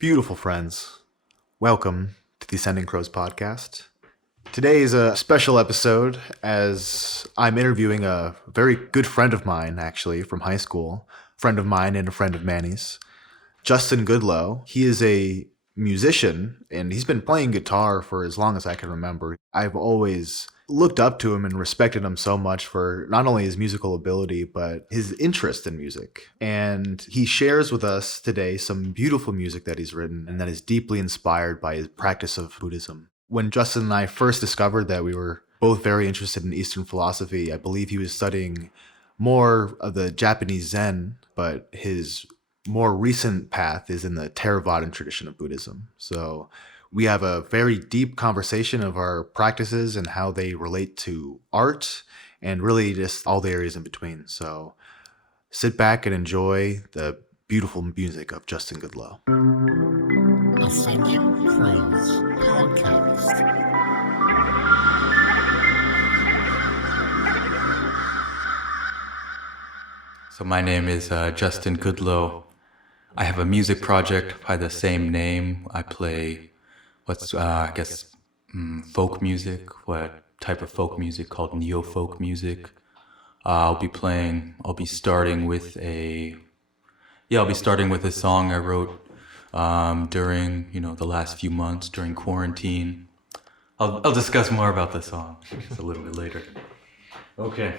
Beautiful friends, welcome to the Ascending Crows podcast. Today is a special episode as I'm interviewing a very good friend of mine, actually, from high school, friend of mine and a friend of Manny's, Justin Goodlow. He is a musician and he's been playing guitar for as long as I can remember. I've always looked up to him and respected him so much for not only his musical ability, but his interest in music. And he shares with us today some beautiful music that he's written and that is deeply inspired by his practice of Buddhism. When Justin and I first discovered that we were both very interested in Eastern philosophy, I believe he was studying more of the Japanese Zen, but his more recent path is in the Theravada tradition of Buddhism. So we have a very deep conversation of our practices and how they relate to art and really just all the areas in between. So sit back and enjoy the beautiful music of Justin Goodlow. Ascending Crows Podcast. So my name is Justin Goodlow. I have a music project by the same name. I play folk music, what type of folk music called Neofolk music. I'll be starting with a song I wrote during, the last few months during quarantine. I'll discuss more about the song just a little bit later. Okay.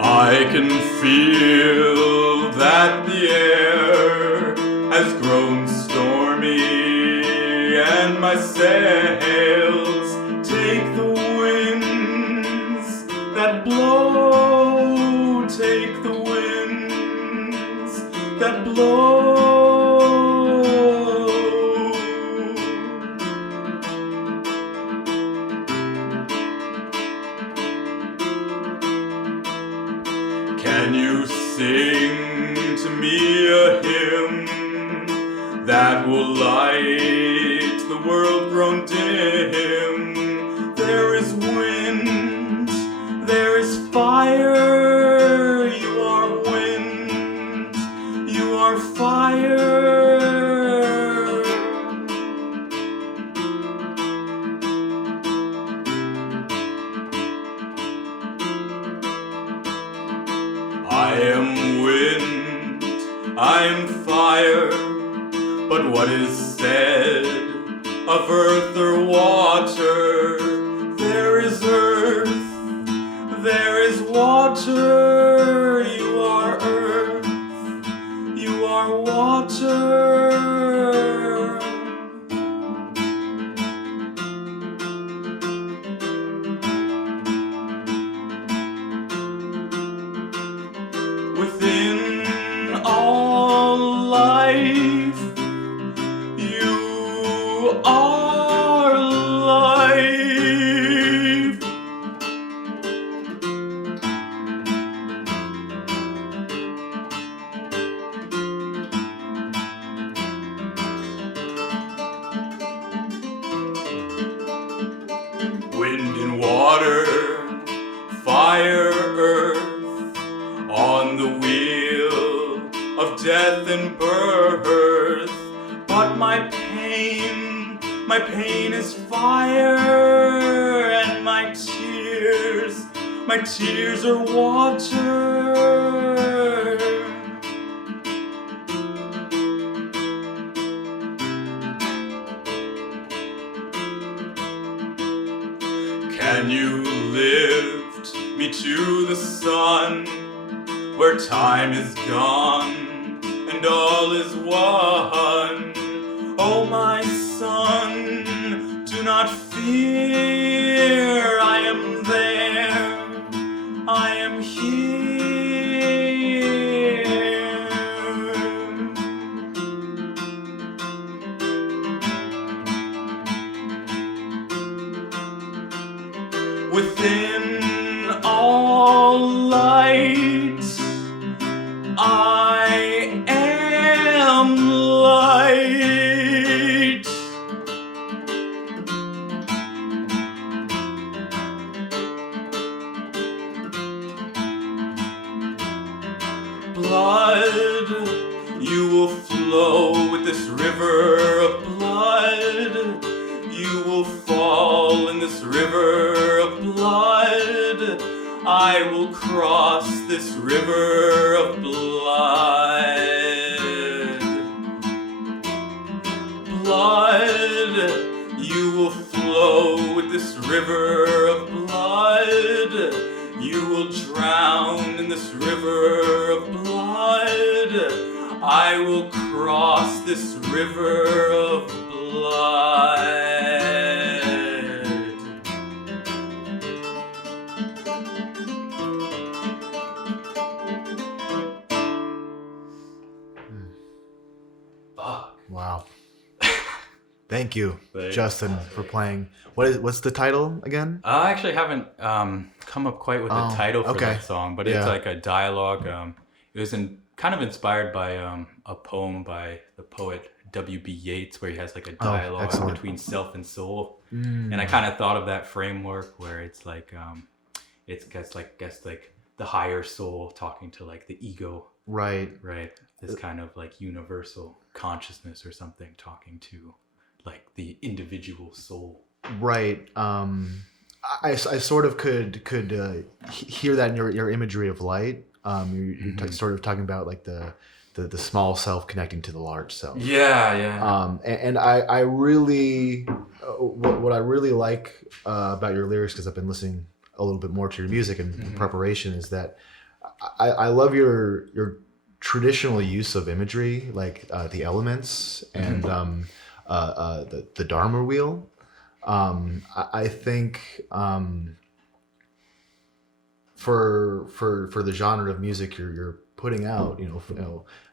I can feel that the air has grown stormy and my sails take the winds that blow, take the winds that blow. Can you sing to me a hymn that will light the world grown dim? There is wind, there is fire, you are wind, you are fire. I am wind, I am fire, but what is said of earth or water? There is earth, there is water, you are earth, you are water. Within all life, you are life. Wind and water, fire, earth, on the wheel of death and birth. But my pain is fire, and my tears are water. Can you lift me to the sun, where time is gone and all is one? Oh my son, do not fear, I am there, I am here. Within all light, I am light. flow with this river of blood. You will fall in this river of blood. I will cross this river of blood. Blood, you will flow with this river of blood. You will drown in this river of blood. I will cross this river of blood. Fuck. Wow. Thank you, Thanks. Justin, for playing. What's the title again? I actually haven't come up quite with a title for that song, but it's like a dialogue. It was kind of inspired by a poem by the poet W.B. Yeats, where he has like a dialogue between self and soul. And I kind of thought of that framework where it's like it's guess like the higher soul talking to like the ego. Right. This kind of like universal consciousness or something talking to like the individual soul. Right. I sort of could hear that in your imagery of light. You're sort of talking about like the small self connecting to the large self. Yeah. And I really, what I really like about your lyrics, because I've been listening a little bit more to your music in preparation, is that I love your traditional use of imagery, like the elements and the Dharma wheel. I think for the genre of music you're putting out,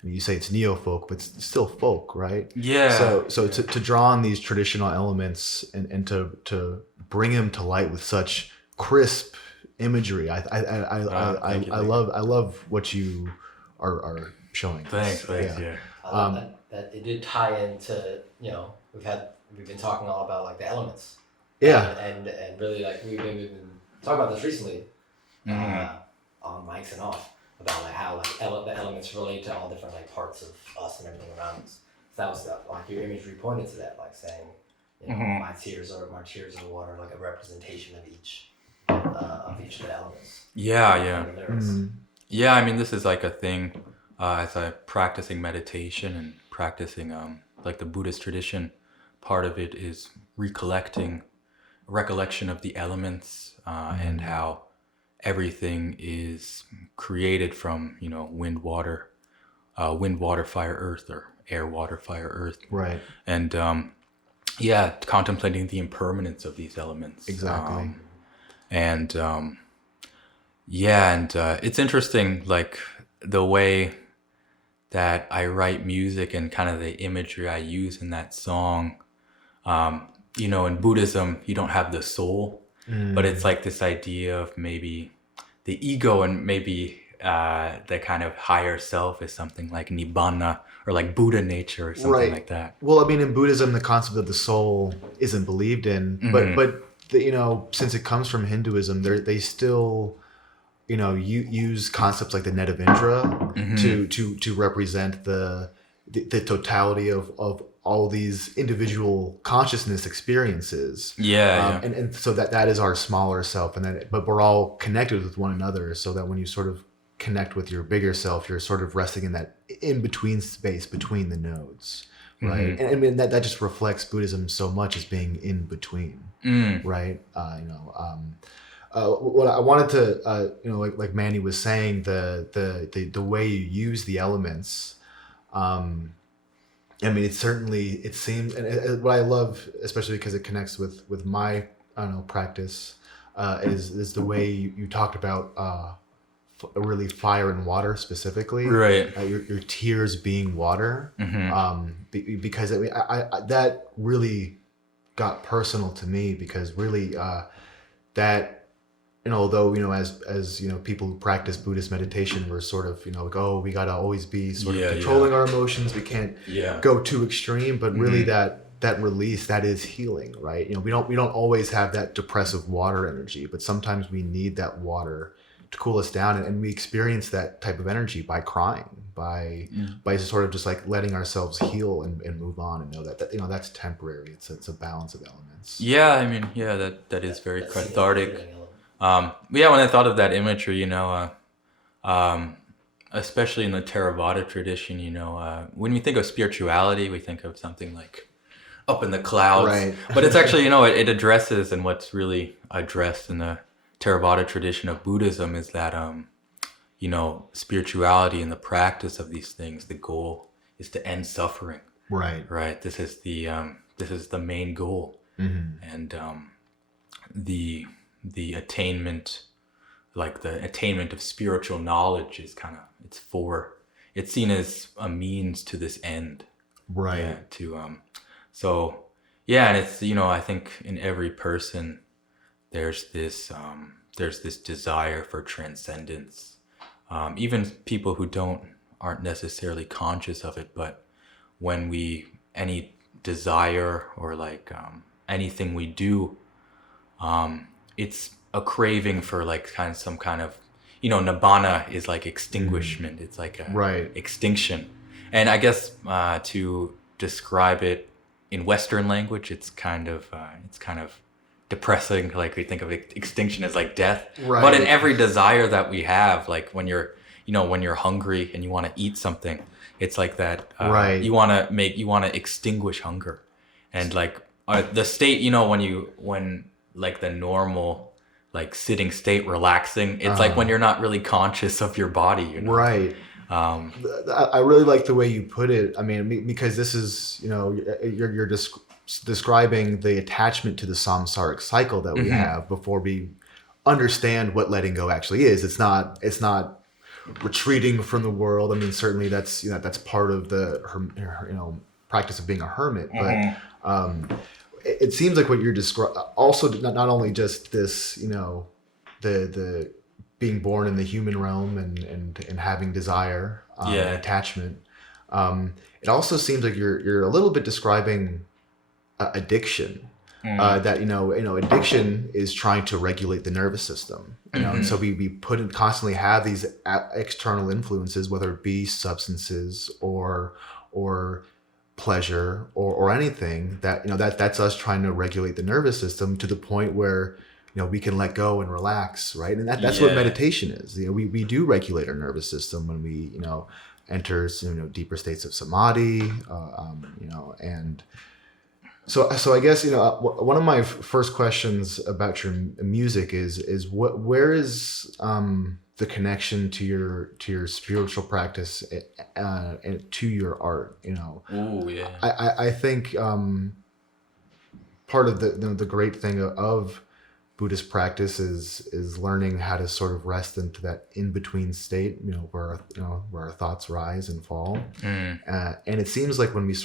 you say it's neofolk, but it's still folk, right? Yeah. So to draw on these traditional elements and to bring them to light with such crisp imagery, I love what you are showing. Thanks. Yeah. I love that it did tie into, we've been talking all about like the elements. Yeah. And really like we've been talking about this recently on mics and off about like how like the elements relate to all different like parts of us and everything around us. So that was like your imagery pointed to that, like saying, my tears are water, like a representation of each of the elements. Yeah. Mm-hmm. Yeah, I mean, this is like a thing as I'm practicing meditation and practicing like the Buddhist tradition. Part of it is recollection of the elements and how everything is created from, wind, water, fire, earth, or air, water, fire, earth. Right. And contemplating the impermanence of these elements. Exactly. It's interesting, like the way that I write music and kind of the imagery I use in that song. In Buddhism, you don't have the soul, but it's like this idea of maybe the ego and maybe the kind of higher self is something like nibbana or like Buddha nature or something like that. Well, I mean, in Buddhism, the concept of the soul isn't believed in, but since it comes from Hinduism, they still, use concepts like the net of Indra to represent the totality of all these individual consciousness experiences. And so that is our smaller self, but we're all connected with one another, so that when you sort of connect with your bigger self, you're sort of resting in that in-between space between the nodes, right? And I mean that just reflects Buddhism so much as being in between, right? What I wanted to, like Manny was saying, the way you use the elements. I mean, it seems, and what I love, especially because it connects with my, practice, is the way you talked about really fire and water specifically. Right. Your tears being water. Because I that really got personal to me, because really that. And although, as people who practice Buddhist meditation, we're sort of, like, oh, we got to always be sort of controlling our emotions. We can't go too extreme, but really that release, that is healing, right? We don't always have that depressive water energy, but sometimes we need that water cool us down, and we experience that type of energy by crying, by sort of just like letting ourselves heal and move on, and know that you know that's temporary. It's a balance of elements. Yeah, I mean, yeah, that is very That seems cathartic. like a feeling element. Yeah, when I thought of that imagery, especially in the Theravada tradition, when we think of spirituality, we think of something like up in the clouds. Right. But it's actually, it addresses, and what's really addressed in the Theravada tradition of Buddhism is that, spirituality and the practice of these things, the goal is to end suffering. Right. Right. This is the main goal. Mm-hmm. And the attainment, like the attainment of spiritual knowledge, is it's seen as a means to this end. Right. And it's, I think in every person there's this desire for transcendence. Even people who aren't necessarily conscious of it, but when any desire or like anything we do, it's a craving for like some kind of, nibbana is like extinguishment. It's like a extinction. And I guess to describe it in Western language, it's kind of depressing. Like we think of extinction as like death. Right. But in every desire that we have, like when you're hungry and you want to eat something, it's like that. Right. You want to extinguish hunger, and like the state, when like the normal, like sitting state, relaxing. It's like when you're not really conscious of your body. Right. I really like the way you put it. I mean, because this is, you're describing the attachment to the samsaric cycle that we have before we understand what letting go actually is. It's not retreating from the world. I mean, certainly that's part of the practice of being a hermit, but it seems like what you're describing also not only just this, the being born in the human realm and having desire and attachment. It also seems like you're a little bit describing addiction. That addiction is trying to regulate the nervous system. And so we constantly have these external influences, whether it be substances or pleasure or anything that's us trying to regulate the nervous system to the point where we can let go and relax, right? And that's what meditation is. We do regulate our nervous system when we enter deeper states of samadhi, and so I guess one of my first questions about your music is where is the connection to your spiritual practice and to your art? Ooh, yeah. I think part of the great thing of Buddhist practice is learning how to sort of rest into that in-between state, where our thoughts rise and fall. And it seems like when we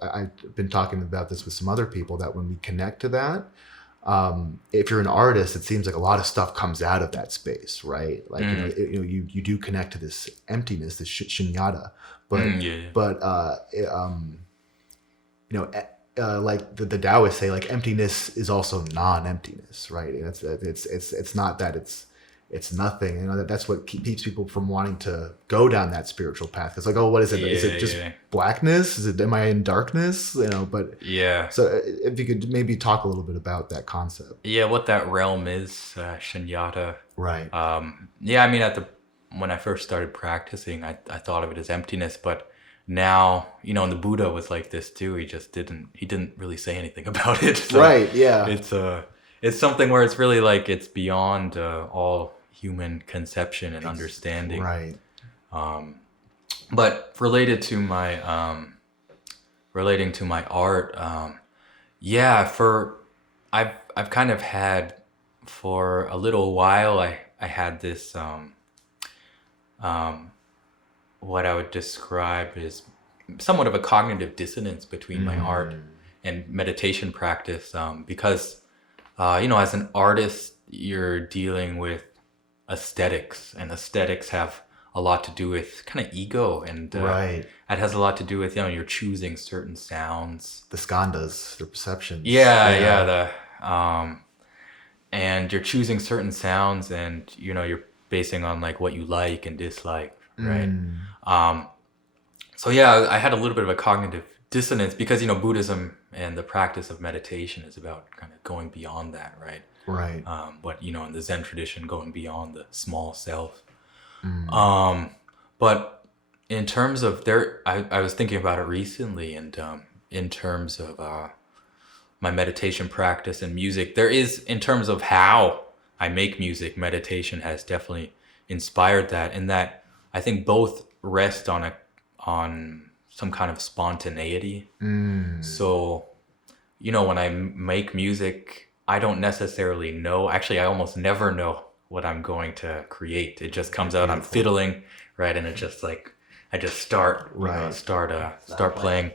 I've been talking about this with some other people, that when we connect to that, if you're an artist, it seems like a lot of stuff comes out of that space, right? Like you do connect to this emptiness, this shunyata, like the Taoists say, like emptiness is also non-emptiness, right? And it's not that it's nothing. That's what keeps people from wanting to go down that spiritual path. It's like, oh, what is it? Is it just blackness? Am I in darkness? But yeah. So if you could maybe talk a little bit about that concept. Yeah, what that realm is, shunyata. Right. Yeah, I mean, when I first started practicing, I thought of it as emptiness, but now, and the Buddha was like this too. He didn't really say anything about it. So right. Yeah. It's something where it's really like it's beyond all human conception and understanding. Right. But relating to my art, I've kind of had for a little while. I had this what I would describe as somewhat of a cognitive dissonance between my art and meditation practice, because as an artist, you're dealing with aesthetics, and aesthetics have a lot to do with kind of ego, and it has a lot to do with you're choosing certain sounds, the skandhas, the perceptions. And you're choosing certain sounds, and you're basing on like what you like and dislike, right? So yeah, I had a little bit of a cognitive dissonance because, Buddhism and the practice of meditation is about kind of going beyond that, right? Right. But in the Zen tradition, going beyond the small self. But in terms of I was thinking about it recently, and in terms of my meditation practice and music, there is, in terms of how I make music, meditation has definitely inspired that, and that I think both rest on some kind of spontaneity. So, when I make music, I don't necessarily know. Actually, I almost never know what I'm going to create. It just comes out. I'm fiddling, right, and it's just like I just start playing,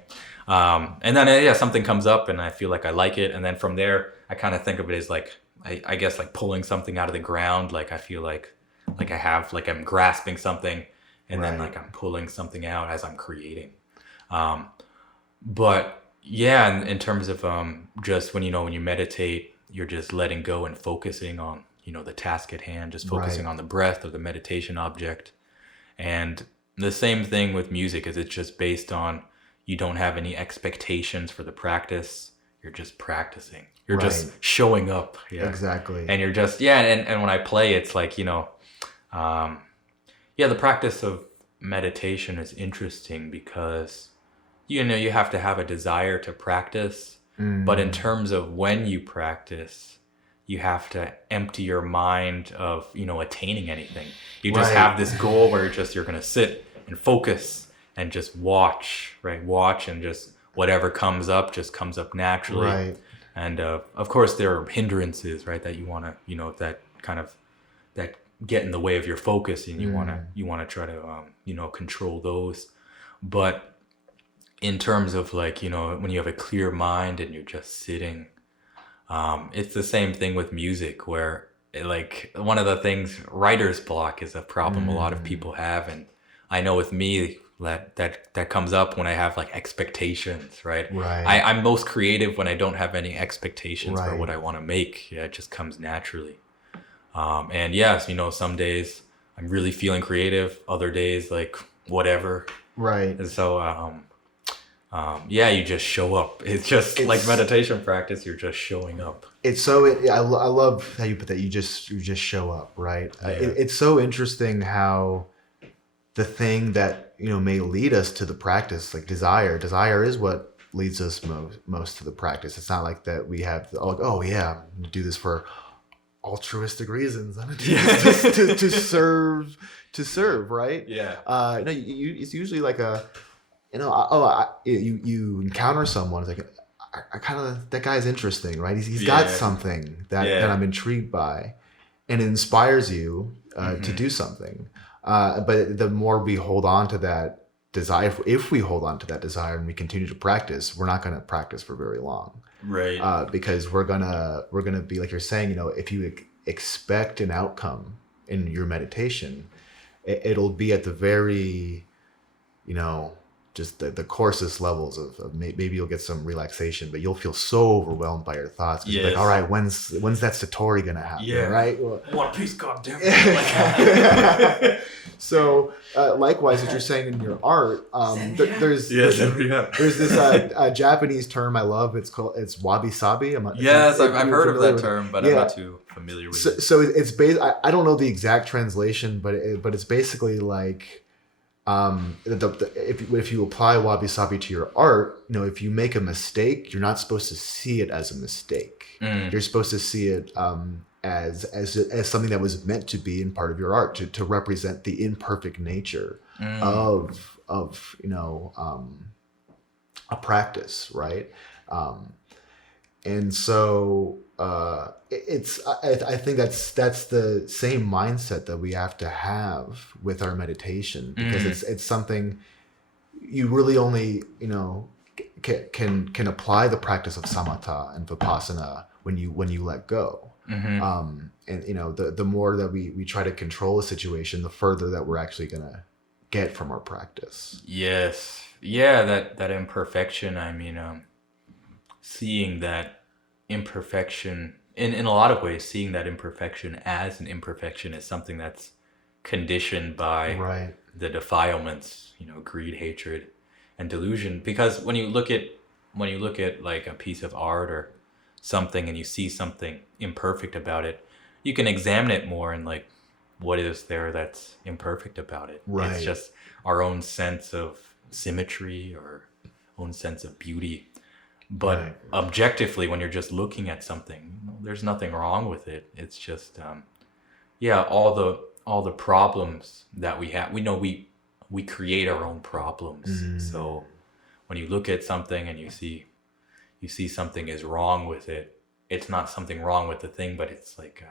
and then something comes up, and I feel like I like it, and then from there, I kind of think of it as like I guess like pulling something out of the ground. Like I feel like I'm grasping something, and then like I'm pulling something out as I'm creating. But yeah, in terms of just when you meditate, you're just letting go and focusing on the task at hand, just focusing on the breath or the meditation object. And the same thing with music, is it's just based on, you don't have any expectations for the practice. You're just practicing. You're just showing up. Yeah, exactly. And you're just and when I play, it's like the practice of meditation is interesting because you have to have a desire to practice, but in terms of when you practice, you have to empty your mind of attaining anything. You just have this goal where you're going to sit and focus and just watch, and just whatever comes up just comes up naturally. And of course there are hindrances, right, that you want to that get in the way of your focus, and you want to try to control those. But in terms of like when you have a clear mind and you're just sitting, it's the same thing with music, where like one of the things, writer's block is a problem a lot of people have, and I know with me that comes up when I have like expectations, right? I'm most creative when I don't have any expectations for what I want to make. Yeah, it just comes naturally. And yes, some days I'm really feeling creative, other days like whatever. And so you just show up. It's like meditation practice. You're just showing up. I love how you put that. You just show up, right? It's so interesting how the thing that may lead us to the practice, like desire is what leads us most to the practice. It's not like that we have I'm gonna do this for altruistic reasons. I'm gonna do this to serve, right? No, it's usually like a you encounter someone, it's like I kind of, that guy's interesting, right? He's got something that I'm intrigued by, and it inspires you to do something. But the more we hold on to that desire, if we hold on to that desire and we continue to practice, we're not going to practice for very long, because we're gonna be like you're saying, if you expect an outcome in your meditation, it'll be at the very, just the coarsest levels of maybe you'll get some relaxation, but you'll feel so overwhelmed by your thoughts. You're like, all right, when's that Satori gonna happen? Right? Well, One Piece, goddamn it. So likewise, what you're saying in your art, there's this Japanese term I love. It's wabi sabi. I've heard of that term, but I'm not too familiar with it. So it's based. I don't know the exact translation, but it's basically like, if you apply wabi sabi to your art, if you make a mistake, you're not supposed to see it as a mistake. You're supposed to see it as something that was meant to be in part of your art, to represent the imperfect nature of a practice, right? And so I think that's the same mindset that we have to have with our meditation, because it's something you really only can apply the practice of samatha and vipassana when you let go. And the more that we try to control a situation, the further that we're actually gonna get from our practice. That imperfection. I mean, seeing that imperfection in a lot of ways, seeing that imperfection as an imperfection is something that's conditioned by Right. the defilements, greed, hatred, and delusion. Because when you look at like a piece of art or something and you see something imperfect about it, you can examine it more and like, what is there that's imperfect about it? Right. It's just our own sense of symmetry or own sense of beauty. But Right. objectively, when you're just looking at something, there's nothing wrong with it. It's just, all the problems that we have. We know we create our own problems. So when you look at something and you see something is wrong with it, it's not something wrong with the thing, but it's like,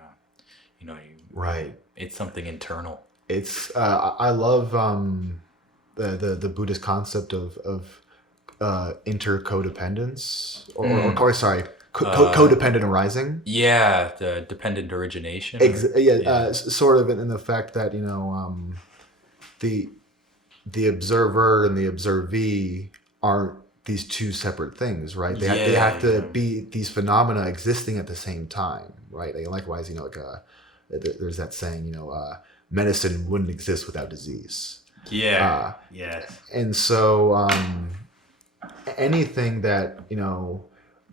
Right. it's something internal. It's I love the Buddhist concept of intercodependence or sorry, codependent arising. Yeah, the dependent origination. Sort of in the fact that the observer and the observee aren't these two separate things, right? They have to be these phenomena existing at the same time, right? Like, likewise, there's that saying, medicine wouldn't exist without disease. Yeah. Yes. And so anything that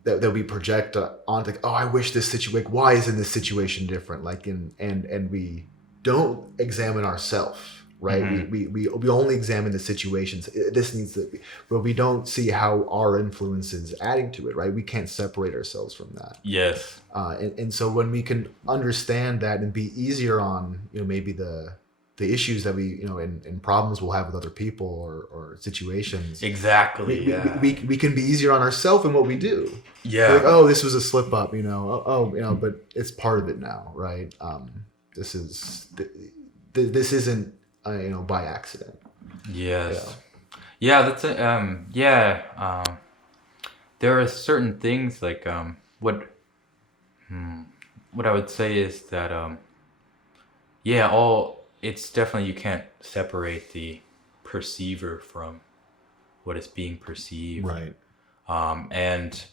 that we project onto, oh, I wish this situation, why isn't this situation different? Like, and we don't examine ourselves, right? Mm-hmm. We only examine the situations. This needs to be, but we don't see how our influence is adding to it, right? We can't separate ourselves from that. Yes. And so when we can understand that and be easier on, maybe the issues that we, and problems we'll have with other people or situations. Exactly. We can be easier on ourselves in what we do. Yeah. Like, oh, this was a slip up, but it's part of it now, right? This isn't, by accident. Yes. Yeah, that's it. There are certain things like what I would say is that it's definitely, you can't separate the perceiver from what is being perceived. Right. And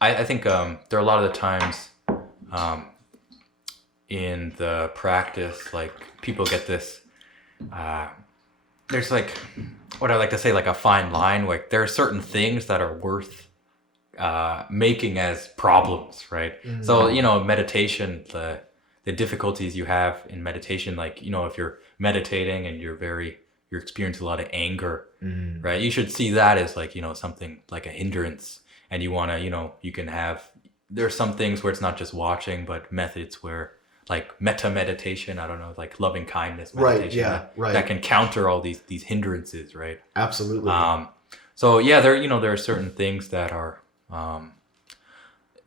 I think there are a lot of the times in the practice, like, people get this there's like, what I like to say, like a fine line, like there are certain things that are worth making as problems, right? Mm-hmm. So meditation, the difficulties you have in meditation, like, if you're meditating and you're experiencing a lot of anger, right? You should see that as like, something like a hindrance, and you want to, you can have, there's some things where it's not just watching, but methods where, like metta meditation, I don't know, like loving kindness meditation, that can counter all these hindrances, right? Absolutely. So yeah, there are certain things that are,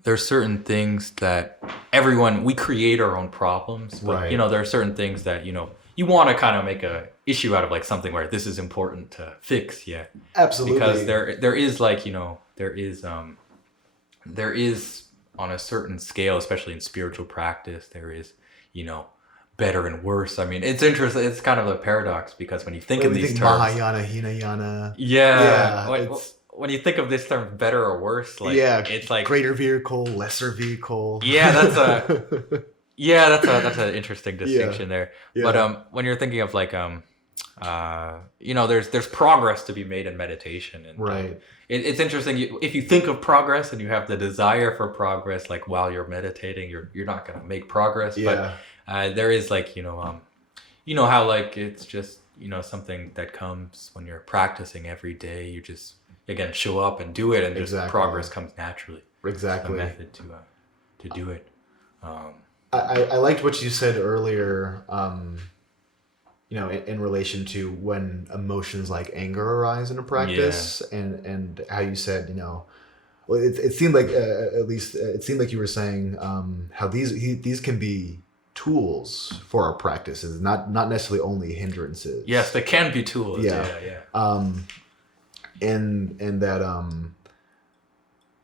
there's certain things that we create our own problems, but Right. There are certain things that, you want to kind of make a issue out of, like something where this is important to fix. Yeah. Absolutely. Because there is like, there is on a certain scale, especially in spiritual practice, there is, better and worse. I mean, it's interesting. It's kind of a paradox, because when you think of these terms, Mahayana, Hinayana. When you think of this term, better or worse, like, it's like greater vehicle, lesser vehicle. Yeah, that's an interesting distinction there. Yeah. But when you're thinking of like there's progress to be made in meditation, and right. It's interesting. If you think of progress and you have the desire for progress, like while you're meditating, you're not gonna make progress. Yeah. But there is like how like it's just something that comes when you're practicing every day. You just again show up and do it, and just progress comes naturally. Exactly. It's a method to do it. I liked what you said earlier. In relation to when emotions like anger arise in a practice, and how you said, well, it seemed like at least it seemed like you were saying how these can be tools for our practices, not necessarily only hindrances. Yes, they can be tools. Yeah. And that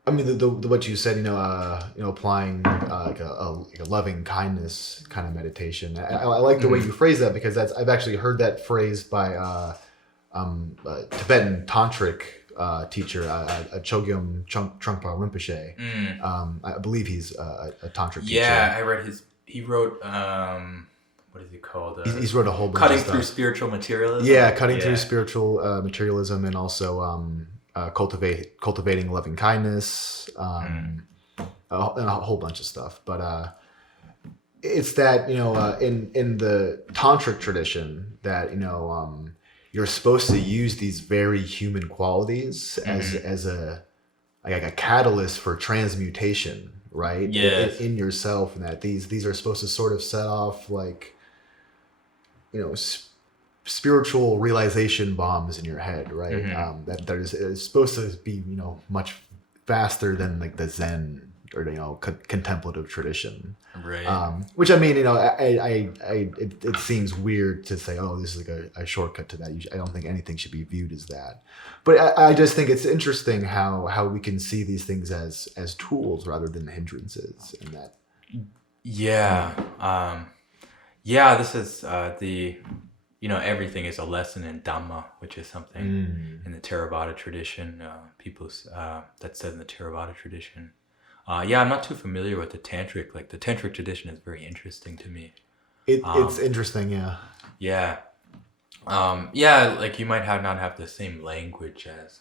I mean the what you said, applying like a loving kindness kind of meditation. I like the way you phrase that, because I've actually heard that phrase by a Tibetan tantric teacher, Chogyam Trungpa Rinpoche. I believe he's a tantric teacher. Yeah, I read he wrote what is it called? He's wrote a whole bunch Cutting of stuff. Through Spiritual Materialism. Yeah, cutting through spiritual materialism, and also cultivating loving kindness, and a whole bunch of stuff. But it's that in the tantric tradition that you're supposed to use these very human qualities as a catalyst for transmutation, right? Yes. In yourself, and that these are supposed to sort of set off spiritual realization bombs in your head, right? That is supposed to be much faster than like the Zen or contemplative tradition, right? Which I mean, it seems weird to say, oh, this is like a shortcut to that. I don't think anything should be viewed as that, but I just think it's interesting how we can see these things as tools rather than hindrances, and that. This is everything is a lesson in Dhamma, which is something in the Theravada tradition. That's said in the Theravada tradition. I'm not too familiar with the tantric. Like the tantric tradition is very interesting to me. It's interesting, yeah. Yeah. Like you might not have the same language as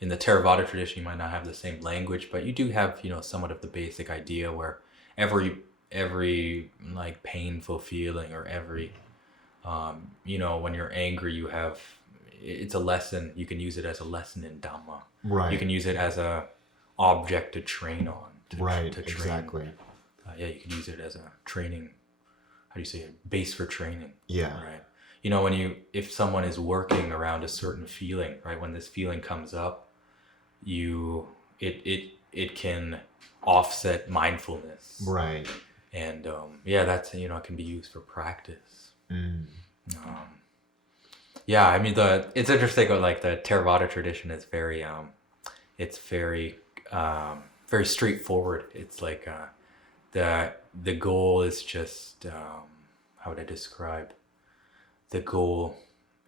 in the Theravada tradition. You might not have the same language, but you do have somewhat of the basic idea where every like painful feeling or every when you're angry, it's a lesson. You can use it as a lesson in Dhamma. Right. You can use it as a object to train on. To train. Exactly. You can use it as a training. How do you say it? Base for training. Yeah. Right. If someone is working around a certain feeling, right? When this feeling comes up, it can offset mindfulness. Right. And that's it can be used for practice. It's interesting. Like the Theravada tradition is very very straightforward. It's like the goal is just how would I describe? The goal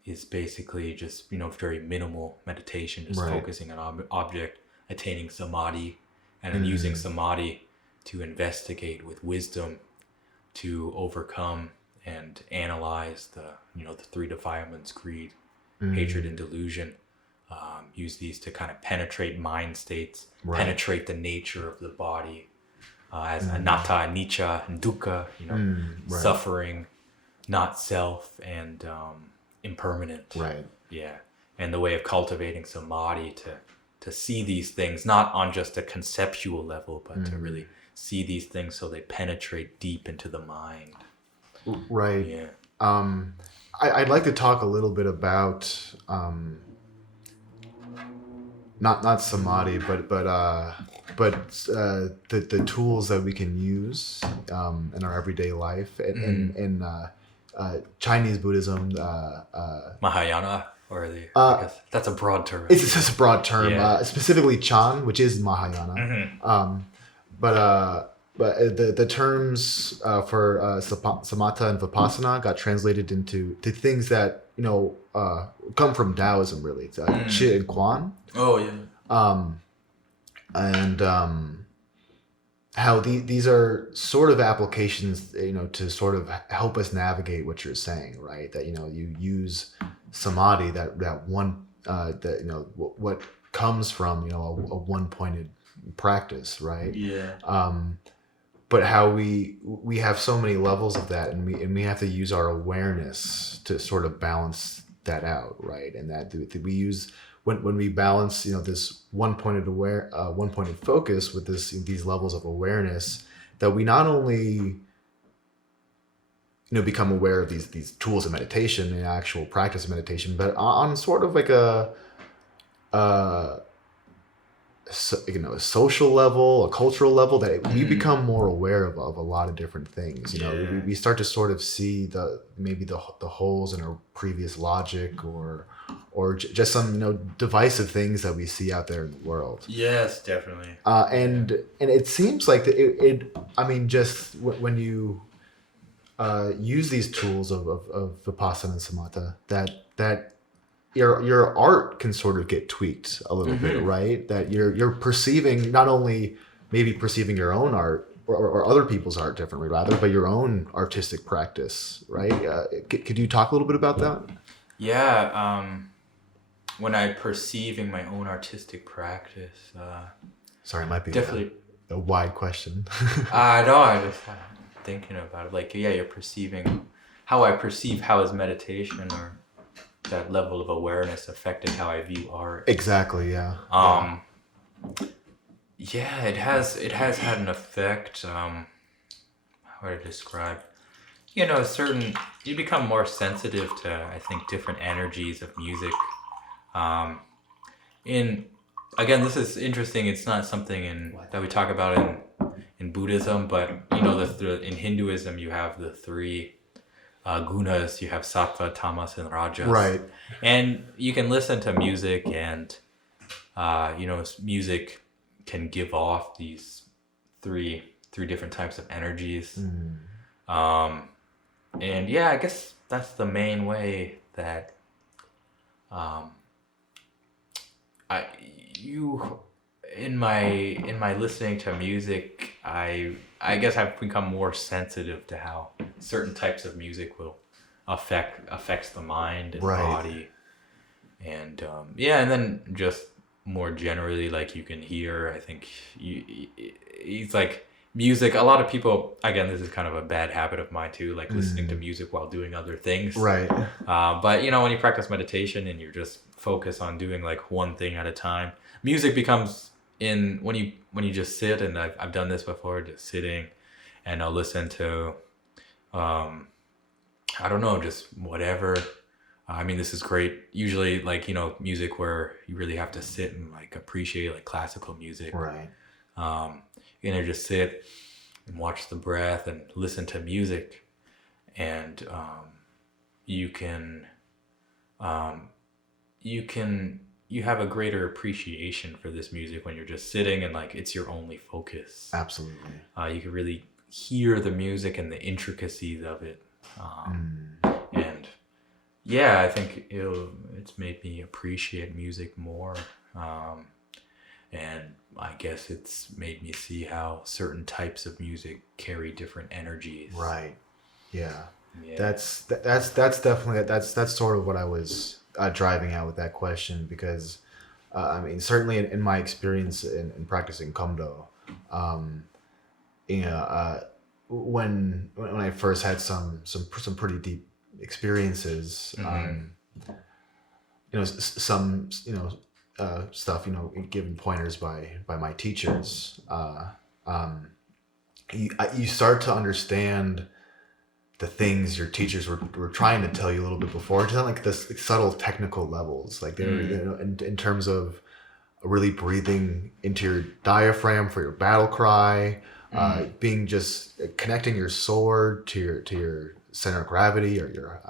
is basically just very minimal meditation, just focusing on object, attaining samadhi, and then using samadhi to investigate with wisdom to overcome and analyze the three defilements: greed, hatred, and delusion. Use these to kind of penetrate mind states, penetrate the nature of the body as anatta, anicca, and dukkha. Suffering, not self, and impermanent. Right. Yeah, and the way of cultivating samadhi to see these things not on just a conceptual level, but to really see these things so they penetrate deep into the mind. Right. Yeah. I'd like to talk a little bit about not samadhi, but the tools that we can use in our everyday life. In Chinese Buddhism, Mahayana, or I guess that's a broad term. It's just a broad term, specifically Chan, which is Mahayana. But the terms for samatha and vipassana got translated into things that come from Taoism, really. It's Chi and Quan. Oh yeah. And how these are sort of applications, to sort of help us navigate what you're saying, right? That you use samadhi, that one what comes from a one-pointed practice, right? Yeah. But how we have so many levels of that, and we have to use our awareness to sort of balance that out, right? And that we use when we balance this one-pointed focus with these levels of awareness, that we not only become aware of these tools of meditation and actual practice of meditation, but on sort of like a social level, a cultural level, that we become more aware of a lot of different things. We start to sort of see the holes in our previous logic, or just some divisive things that we see out there in the world. Yes, definitely. And it seems like just when you use these tools of vipassana and samatha, that your art can sort of get tweaked a little bit, right? That you're perceiving, not only maybe perceiving your own art or other people's art differently, rather, but your own artistic practice, right? Could you talk a little bit about that? Yeah. When I'm perceiving my own artistic practice, Sorry, it might be definitely a wide question. I know. I just thinking about it. Like, yeah, you're perceiving how I perceive how is meditation or that level of awareness affected how I view art. Exactly. Yeah. Yeah, it has had an effect. How would I describe? You become more sensitive to, I think, different energies of music. Again, this is interesting. It's not something that we talk about in Buddhism, but in Hinduism you have the three gunas. You have sattva, tamas, and rajas. Right. And you can listen to music, and music can give off these three different types of energies. And yeah, I guess that's the main way that in my listening to music, I guess I've become more sensitive to how certain types of music will affects the mind and body, and and then just more generally, like you can hear, I think it's like music. A lot of people, again, this is kind of a bad habit of mine too, like listening to music while doing other things. Right. But when you practice meditation and you just focus on doing like one thing at a time, music becomes when you just sit, and I've done this before, just sitting, and I'll listen to I don't know, just whatever. I mean, this is great. Usually, like, music where you really have to sit and like appreciate, like classical music. Right. Just sit and watch the breath and listen to music, and you have a greater appreciation for this music when you're just sitting and like it's your only focus. Absolutely. You can really hear the music and the intricacies of it. And yeah, I think it's made me appreciate music more. And I guess it's made me see how certain types of music carry different energies. Right. Yeah. Yeah. That's definitely that's sort of what I was driving at with that question, because I mean, certainly in my experience in practicing Komdo, when I first had some pretty deep experiences, some stuff, given pointers by my teachers, you start to understand the things your teachers were trying to tell you a little bit before, just on like the subtle technical levels, like they're in terms of really breathing into your diaphragm for your battle cry, being just connecting your sword to your center of gravity, or your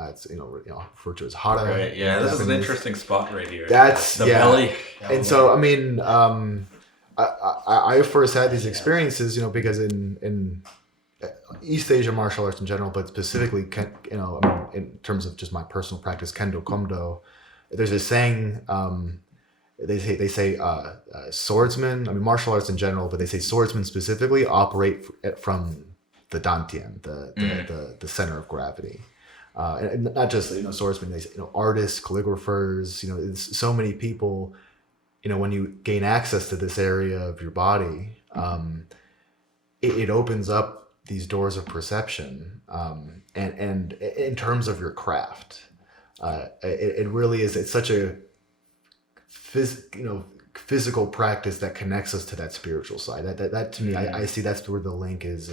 referred to as hara. Right. Yeah, this is an interesting spot right here. That's the belly. And so I mean, I first had these experiences, because in East Asia martial arts in general, but specifically, in terms of just my personal practice, Kendo Komdo, there's a saying, they say swordsmen, I mean martial arts in general, but they say swordsmen specifically operate from the dantian, the center of gravity. And not just, swordsmen, they say, artists, calligraphers, so many people, when you gain access to this area of your body, it opens up these doors of perception, and in terms of your craft, it really is. It's such a physical practice that connects us to that spiritual side. That to me, I see that's where the link is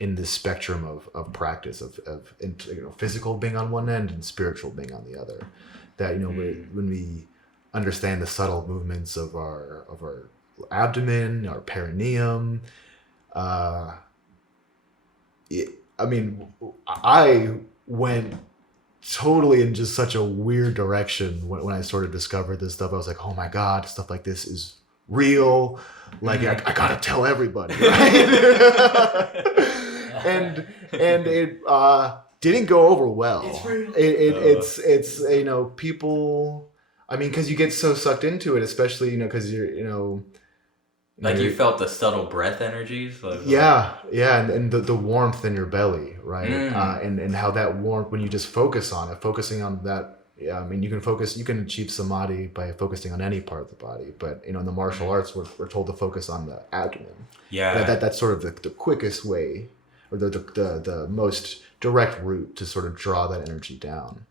in this spectrum of practice of physical being on one end and spiritual being on the other. That when we understand the subtle movements of our abdomen, our perineum. I went totally in just such a weird direction when I sort of discovered this stuff. I was like, oh my God, stuff like this is real. Like, I gotta tell everybody, right? and it didn't go over well. It's real. It's people. I mean, because you get so sucked into it, especially because you're Like you felt the subtle breath energies? Yeah, and the warmth in your belly, right? And how that warmth, when you just focus on it, focusing on that, yeah, I mean, you can achieve samadhi by focusing on any part of the body, but in the martial arts, we're told to focus on the abdomen. Yeah. That's sort of the quickest way, or the most direct route to sort of draw that energy down.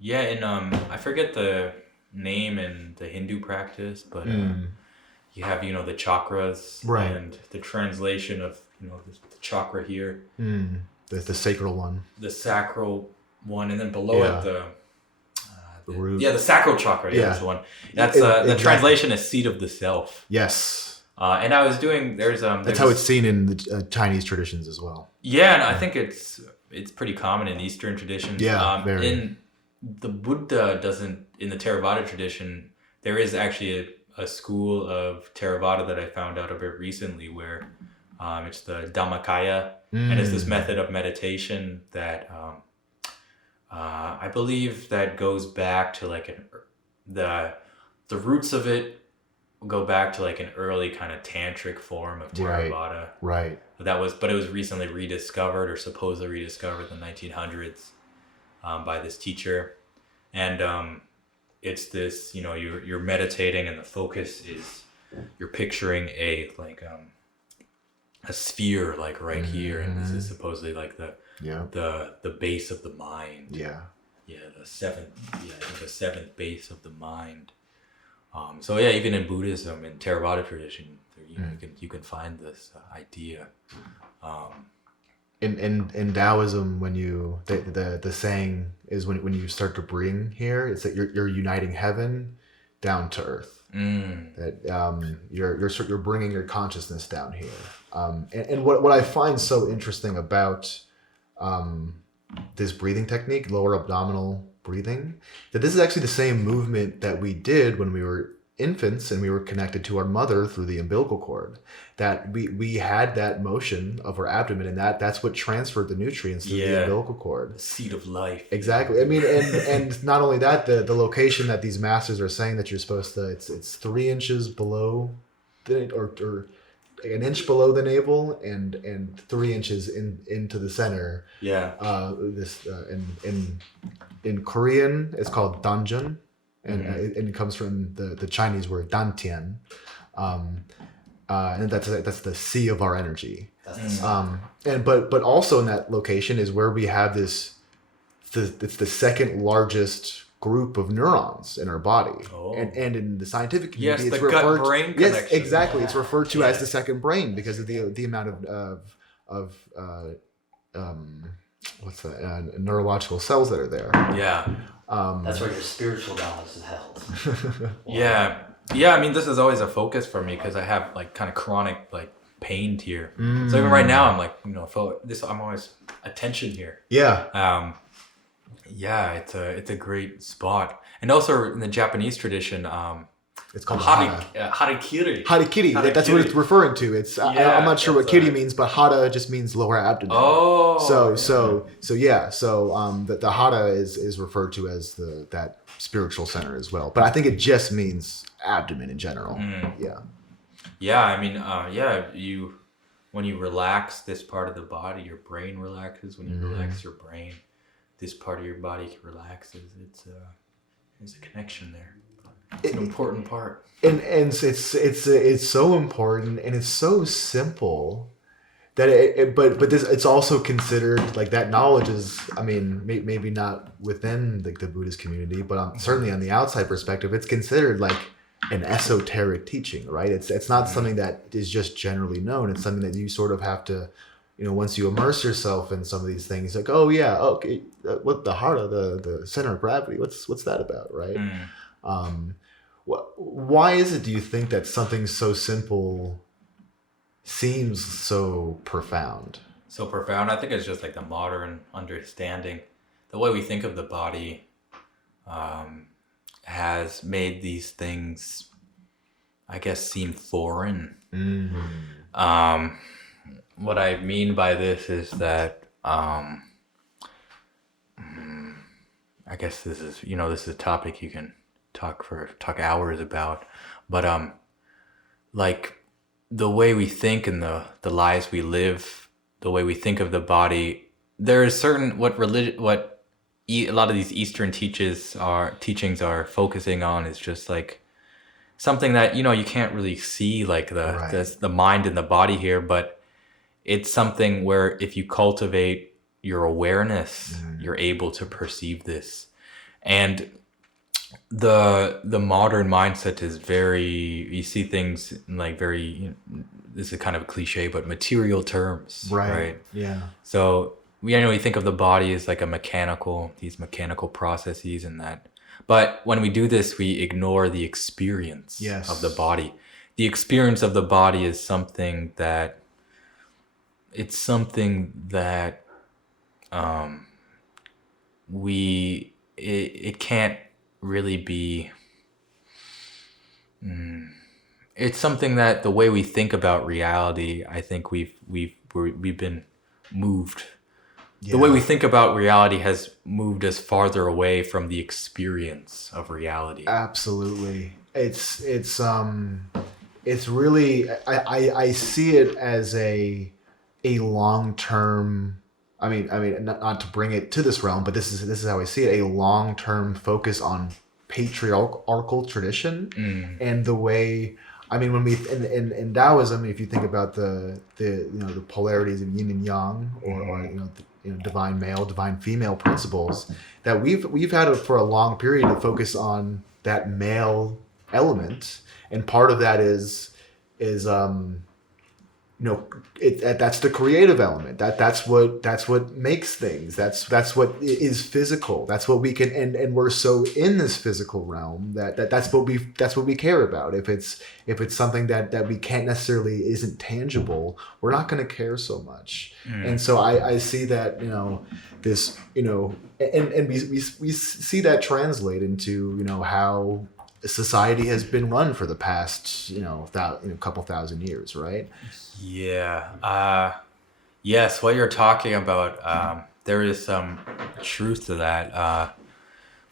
Yeah, and I forget the name in the Hindu practice, but you have the chakras, right, and the translation of the chakra here, the sacral one, the sacral one, and then below it the root. Yeah, the sacral chakra. Yeah, that's the one. That's the translation is seat of the self. Yes. And I was doing that's how it's seen in the Chinese traditions as well. Yeah, and I think it's pretty common in Eastern traditions. Yeah, very. In the Buddha doesn't, in the Theravada tradition, there is actually a school of Theravada that I found out a bit recently where it's the Dhammakaya, and it's this method of meditation that I believe that goes back to like the roots of it go back to like an early kind of tantric form of Theravada. Right. But it was recently rediscovered, or supposedly rediscovered in the 1900s by this teacher. And it's this, you're meditating, and the focus is you're picturing a sphere like right here, and this is supposedly like the base of the mind. Yeah. Yeah, the seventh base of the mind. So yeah, even in Buddhism and Theravada tradition, you can find this idea. In Taoism, when you the saying is when you start to bring here, it's that you're uniting heaven down to earth. That you're bringing your consciousness down here. And what I find so interesting about this breathing technique, lower abdominal breathing, that this is actually the same movement that we did when we were infants and we were connected to our mother through the umbilical cord. That we had that motion of our abdomen, and that's what transferred the nutrients through the umbilical cord. The seat of life. Exactly. I mean, and not only that, the location that these masters are saying that you're supposed to, it's 3 inches below or an inch below the navel and 3 inches into the center. Yeah. In Korean, it's called danjun, and it comes from the Chinese word dantian, and that's the sea of our energy. That's But also in that location is where we have it's the second largest group of neurons in our body. And in the scientific community, yes, it's the gut-brain connection. Yes, exactly. It's referred to as the second brain because of the amount of what's that, neurological cells that are there. Yeah. That's where your spiritual knowledge is held. Yeah. Yeah, I mean, this is always a focus for me because I have like kind of chronic like pain here. So even right now, I'm like, I'm always attention here. Yeah. Yeah, it's a great spot. And also in the Japanese tradition, it's called harikiri. Harikiri. That's what it's referring to. It's I'm not sure what kiri means, but hara just means lower abdomen. Oh. So yeah. So the hara is referred to as that spiritual center as well. But I think it just means abdomen in general. Yeah. Yeah, I mean, when you relax this part of the body, your brain relaxes. When you relax your brain, this part of your body relaxes. There's a connection there. It's an important part. And it's so important, and it's so simple that but it's also considered like that knowledge is, I mean, maybe not within the Buddhist community, but certainly on the outside perspective, it's considered like an esoteric teaching, right? It's not something that is just generally known. It's something that you sort of have to, once you immerse yourself in some of these things, like, oh yeah, okay, what the heart of the center of gravity, what's that about, right? Why is it, do you think, that something so simple seems so profound? So profound. I think it's just like the modern understanding. The way we think of the body has made these things, I guess, seem foreign. What I mean by this is that I guess this is a topic you can talk hours about, but like the way we think and the lives we live, the way we think of the body, there is certain a lot of these Eastern teachings are focusing on is just like something that you can't really see, like the mind and the body here, but it's something where if you cultivate your awareness, you're able to perceive this. And the modern mindset is very, you see things in like very, this is kind of a cliche, but material terms, right? Yeah. So we think of the body as like these mechanical processes and that. But when we do this, we ignore the experience of the body. The experience of the body is something that it can't really be. It's something that the way we think about reality, I think we've been moved. Yeah. The way we think about reality has moved us farther away from the experience of reality. Absolutely. It's really, I see it as a long-term, I mean, not to bring it to this realm, but this is how I see it, a long-term focus on patriarchal tradition and the way, I mean, when we in Taoism, if you think about the polarities of yin and yang, or divine male, divine female principles, that we've had for a long period to focus on that male element, and part of that is that's the creative element. That's what makes things. That's what is physical. That's what we can, and we're so in this physical realm that's what we care about. If it's something that we can't necessarily, isn't tangible, we're not going to care so much. And so I see that this and we see that translate into how society has been run for the past couple thousand years, right? Yeah. Yes, what you're talking about, there is some truth to that.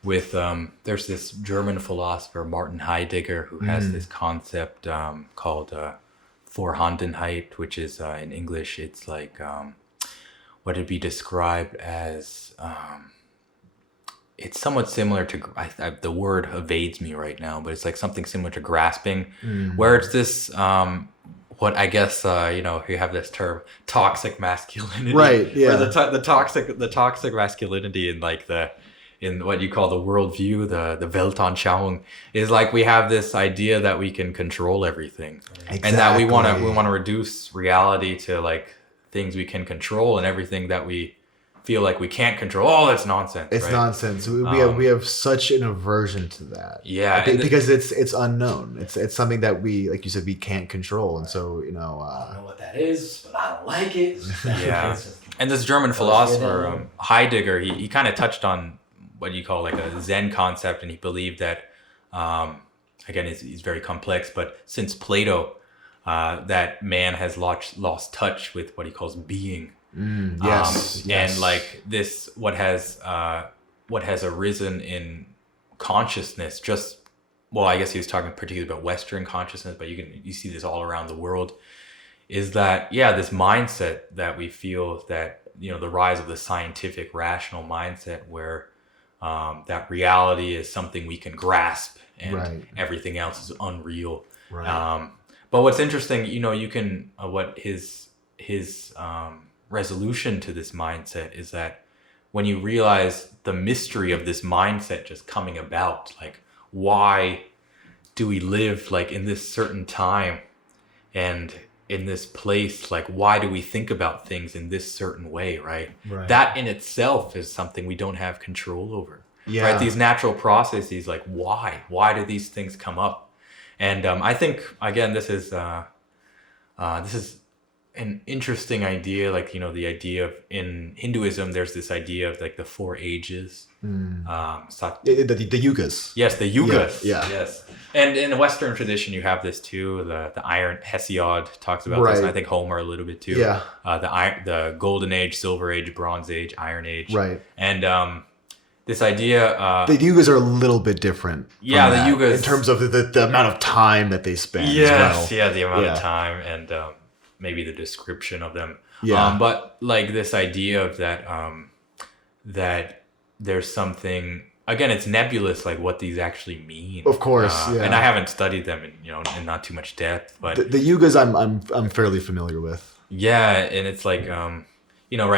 There's this German philosopher, Martin Heidegger, who has this concept called Vorhandenheit, which is in English, it's like what would be described as it's somewhat similar to, the word evades me right now, but it's like something similar to grasping, where it's this what I guess you have this term toxic masculinity, right? Yeah. Where the toxic masculinity in what you call the worldview, the Weltanschauung, is like we have this idea that we can control everything, and that we want to reduce reality to like things we can control, and everything that we feel like we can't control. Oh, that's nonsense. It's nonsense. We have such an aversion to that. Yeah, because it's unknown. It's something that we, like you said, we can't control, and so I don't know what that is, but I don't like it. Yeah, and this German philosopher Heidegger, he kind of touched on what you call like a Zen concept, and he believed that again, he's very complex, but since Plato, that man has lost touch with what he calls being. Yes. And like this, what has arisen in consciousness, I guess he was talking particularly about Western consciousness, but you see this all around the world, is that, this mindset that we feel that, the rise of the scientific rational mindset where that reality is something we can grasp and everything else is unreal. Right. But what's interesting, you can, what his resolution to this mindset is that when you realize the mystery of this mindset just coming about, like why do we live like in this certain time and in this place, like why do we think about things in this certain way, right? That in itself is something we don't have control over. Right? These natural processes, like why do these things come up? And I think again this is an interesting idea, like the idea of, in Hinduism there's this idea of like the 4 ages, the yugas. Yes, the yugas. Yeah. Yes. And in the Western tradition you have this too, the Iron Hesiod talks about this, and I think Homer a little bit too. The Golden Age, Silver Age, Bronze Age, Iron Age. Right. And this idea. The yugas are a little bit different. Yeah, the that, yugas in terms of the amount of time that they spend. Yes, as well. yeah, the amount of time and maybe the description of them. Yeah. But like this idea of that that there's something, again, it's nebulous, like what these actually mean. Of course, yeah. And I haven't studied them in not too much depth, but the yugas I'm fairly familiar with. Yeah, and it's like right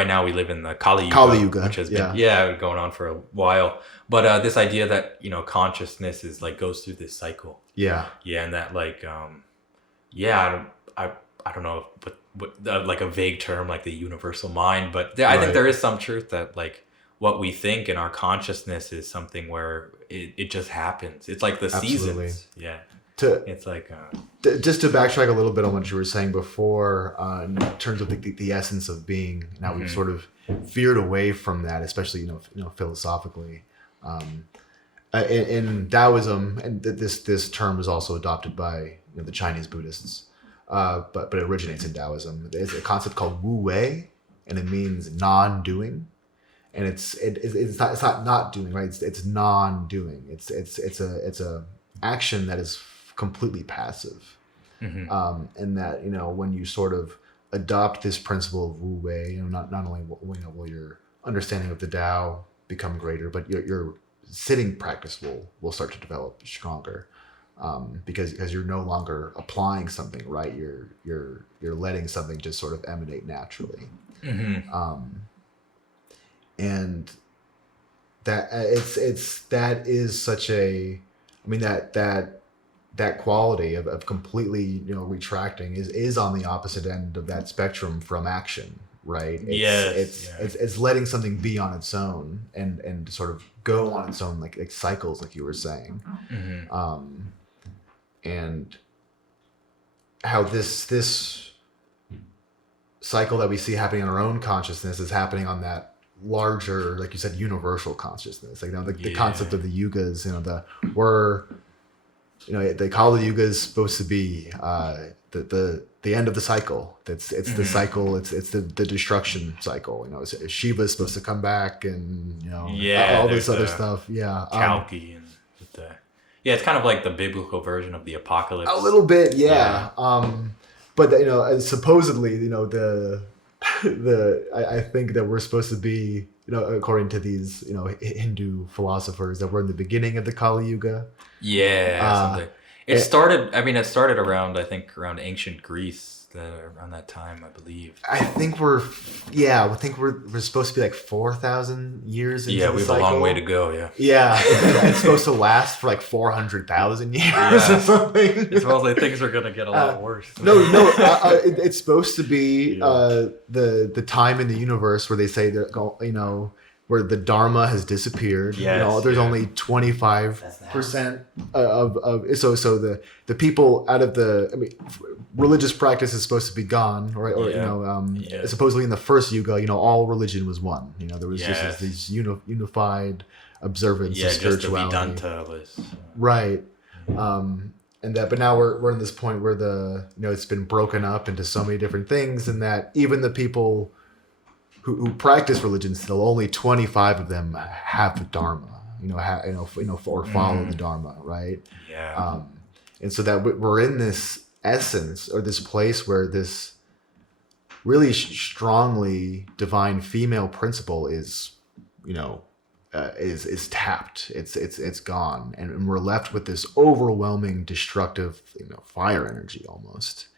now we live in the Kali Yuga, which has been going on for a while. But this idea that consciousness is like goes through this cycle. Yeah. Yeah, and that like I don't know, but like a vague term like the universal mind, but I think there is some truth that like what we think in our consciousness is something where it just happens. It's like the seasons. Yeah. It's like just to backtrack a little bit on what you were saying before, in terms of the essence of being. Now we've sort of veered away from that, especially philosophically. In Taoism, and this term was also adopted by the Chinese Buddhists, but it originates in Taoism. There's a concept called Wu Wei, and it means non-doing, and it's not doing, right? It's non-doing. It's a action that is completely passive. And that when you sort of adopt this principle of Wu Wei, not only will your understanding of the Tao become greater, but your sitting practice will start to develop stronger, because you're no longer applying something, right? You're letting something just sort of emanate naturally. And that that is such a, I mean, that quality of completely retracting is on the opposite end of that spectrum from action, right? It's letting something be on its own and sort of go on its own, like cycles, like you were saying. And how this cycle that we see happening in our own consciousness is happening on that larger, like you said, universal consciousness. Like the concept of the yugas, they call the yugas supposed to be the end of the cycle. It's the cycle. It's the destruction cycle. Shiva's supposed to come back, and all this other stuff. Yeah, Kalki and it's kind of like the biblical version of the apocalypse. A little bit, yeah. But supposedly, I think that we're supposed to be, according to these, Hindu philosophers, that we're in the beginning of the Kali Yuga. Yeah, something. It started around ancient Greece, around that time, I believe. I think we're supposed to be like 4,000 years into the we have cycle. a long way to go. It's supposed to last for like 400,000 years or something. It's mostly things are gonna get a lot worse. It's supposed to be the time in the universe where they say that where the Dharma has disappeared. There's only 25% of so the people out of religious practice is supposed to be gone, right? Or supposedly in the first yuga, all religion was one. There was just these unified observance of spirituality. Just the Vedanta was right. But now we're in this point where it's been broken up into so many different things, and that even the people who practice religion still, only 25 of them have the Dharma, or follow the Dharma, right? Yeah. And so that we're in this essence, or this place where this really strongly divine female principle is tapped. It's gone, and we're left with this overwhelming destructive fire energy almost.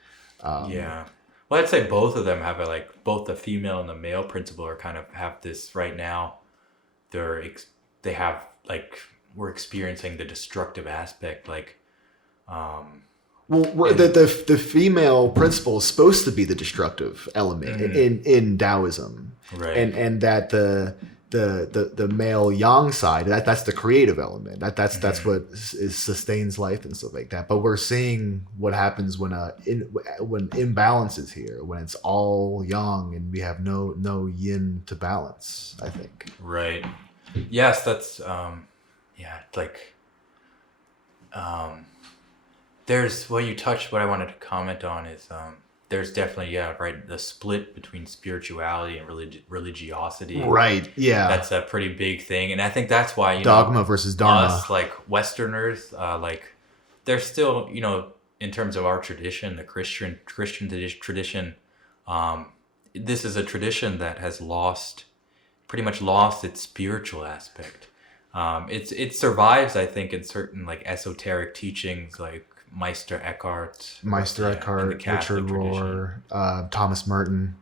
Well, I'd say both of them have both the female and the male principle are kind of have this right now. They have we're experiencing the destructive aspect, the female principle is supposed to be the destructive element in Taoism, right? And that the male yang side, that's the creative element. That's what sustains life and stuff like that. But we're seeing what happens when imbalance is here, when it's all yang and we have no yin to balance, I think. Right. Yes, that's there's what I wanted to comment on is there's definitely, yeah, right, the split between spirituality and religiosity. Right. Yeah. That's a pretty big thing, and I think that's why Dogma versus dharma. us like Westerners, like there's still in terms of our tradition, the Christian tradition, this is a tradition that has pretty much lost its spiritual aspect. It survives, I think, in certain like esoteric teachings like Meister Eckhart, in the Richard Rohr, Thomas Merton.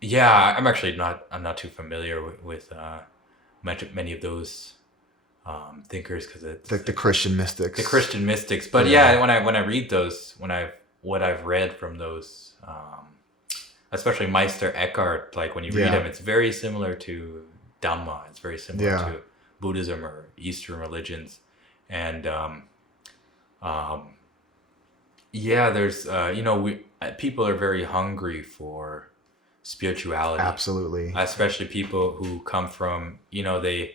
Yeah, I'm not too familiar with many of those thinkers, because it's the Christian mystics. The Christian mystics. But yeah, when I read those, what I've read from those, especially Meister Eckhart, like when you read him, it's very similar to Dhamma. It's very similar to Buddhism or Eastern religions, and there's people are very hungry for spirituality. Absolutely. Especially people who come from, they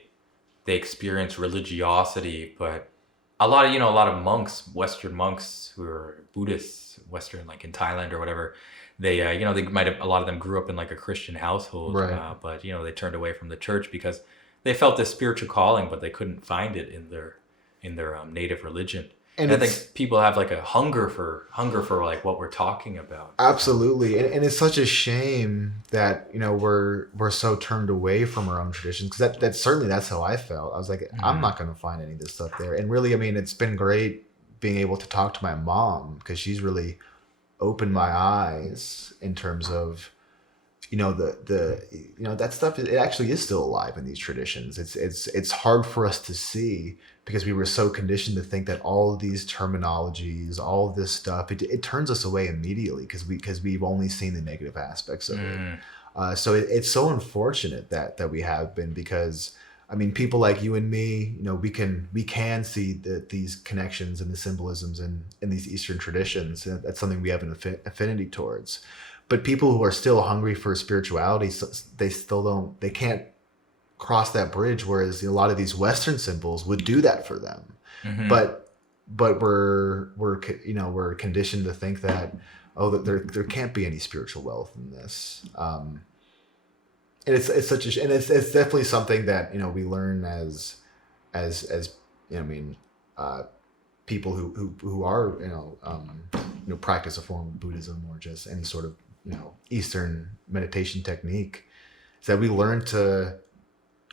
experience religiosity, but a lot of monks, Western monks who are Buddhists, Western, like in Thailand or whatever, they they might have, a lot of them grew up in like a Christian household, right. But they turned away from the church because they felt this spiritual calling, but they couldn't find it in their native religion. And I think people have like a hunger for like what we're talking about. Absolutely. And it's such a shame that, we're so turned away from our own traditions, because that's how I felt. I was like, I'm not going to find any of this stuff there. And really, I mean, it's been great being able to talk to my mom, because she's really opened my eyes in terms of, that stuff, it actually is still alive in these traditions. It's hard for us to see, because we were so conditioned to think that all of these terminologies, all of this stuff, it turns us away immediately, because we've only seen the negative aspects of it. So it's so unfortunate that we have been, because I mean, people like you and me, we can see these connections and the symbolisms in these Eastern traditions. That's something we have an affinity towards. But people who are still hungry for spirituality, they can't cross that bridge. Whereas a lot of these Western symbols would do that for them. Mm-hmm. But we're conditioned to think that, that there can't be any spiritual wealth in this. And it's definitely something that we learn as people who are practice a form of Buddhism or just any sort of Eastern meditation technique, is that we learn to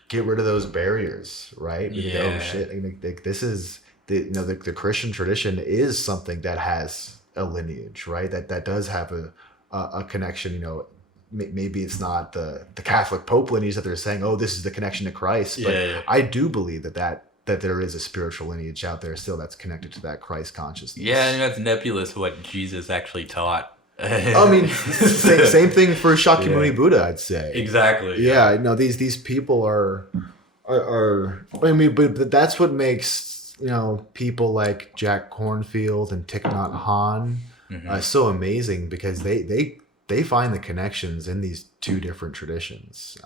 get rid of those barriers, right? Yeah. Oh shit! Like, this is the Christian tradition is something that has a lineage, right? That does have a connection. Maybe it's not the Catholic Pope lineage that they're saying, oh, this is the connection to Christ, but I do believe that there is a spiritual lineage out there still that's connected to that Christ consciousness. Yeah, and that's nebulous what Jesus actually taught. I mean, same thing for Shakyamuni Buddha, I'd say. Exactly. Yeah, no, these people are I mean, but that's what makes people like Jack Kornfield and Thich Nhat Hanh so amazing, because they find the connections in these two different traditions.